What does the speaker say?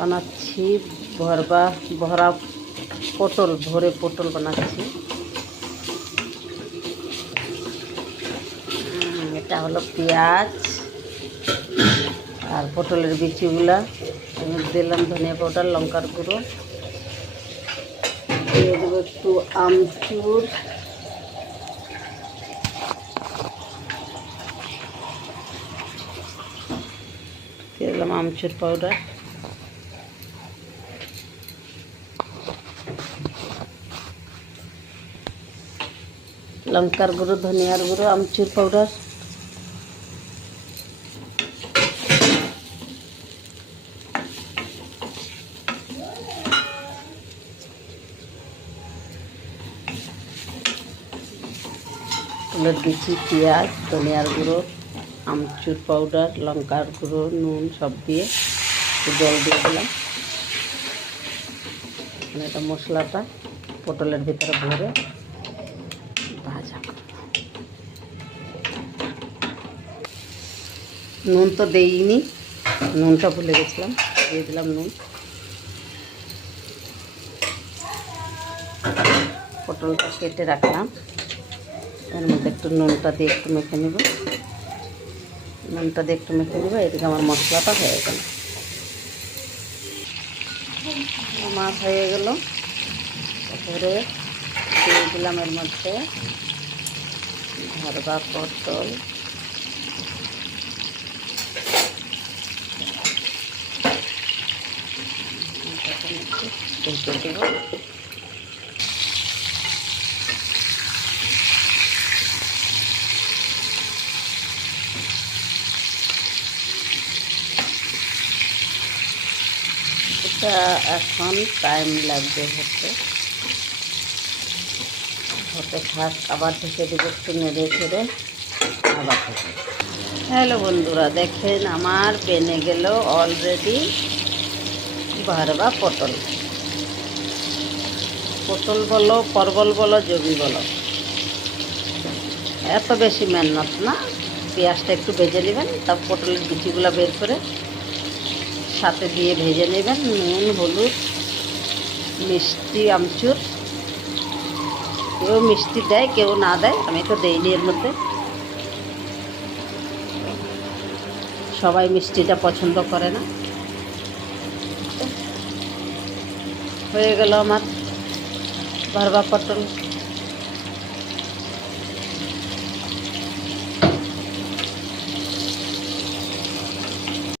বানাচ্ছি ভরা পটল, ভরে পটল বানাচ্ছি। এটা হলো পেঁয়াজ আর পটলের বিচিগুলা। আমি দিলাম ধনিয়া পাউডার, লঙ্কার গুঁড়ো, দিয়ে দেবো একটু আমচুর, দিয়ে দিলাম আমচুর পাউডার, লঙ্কার গুঁড়ো, ধনিয়ার গুঁড়ো, আমচুর পাউডার, পটলের বিচি, পেঁয়াজ, ধনিয়ার গুঁড়ো, আমচুর পাউডার, লঙ্কার গুঁড়ো, নুন সব দিয়ে একটু জল দিয়ে দিলাম। মানে এটা মশলাটা পটলের ভিতরে ভরে ভাজা। নুন তো দেইনি, নুনটা ভুলে গেছিলাম, দিয়ে দিলাম নুন। পটলটা কেটে রাখলাম, এর মধ্যে একটু নুনটা দিয়ে একটু মেখে নেব। এদিকে আমার মশলাটা হয়ে গেল। আমার হয়ে গেল, তারপরে দিয়ে দিলাম এর মধ্যে ভরবা পটল, ঢেকে দেব। এটা এখন টাইম লাগবে হতে থাক, আবার ঢেকে দেবো একটু নেড়ে ছেড়ে আবার থেকে। হ্যালো বন্ধুরা, দেখেন আমার বেনে গেল অলরেডি ভরবা পটল। পটল বলো, পরবল বলো, জবি বলো, এত বেশি মেহনত না। পেঁয়াজটা একটু ভেজে নেবেন, তারপর পটলের বিচিগুলো বের করে সাথে দিয়ে ভেজে নেবেন। নুন, হলুদ, মিষ্টি, আমচুর, কেউ মিষ্টি দেয় কেউ না দেয়, আমি তো দেইনি এর মধ্যে। সবাই মিষ্টিটা পছন্দ করে না। হয়ে গেল আমার ভরবা পটল।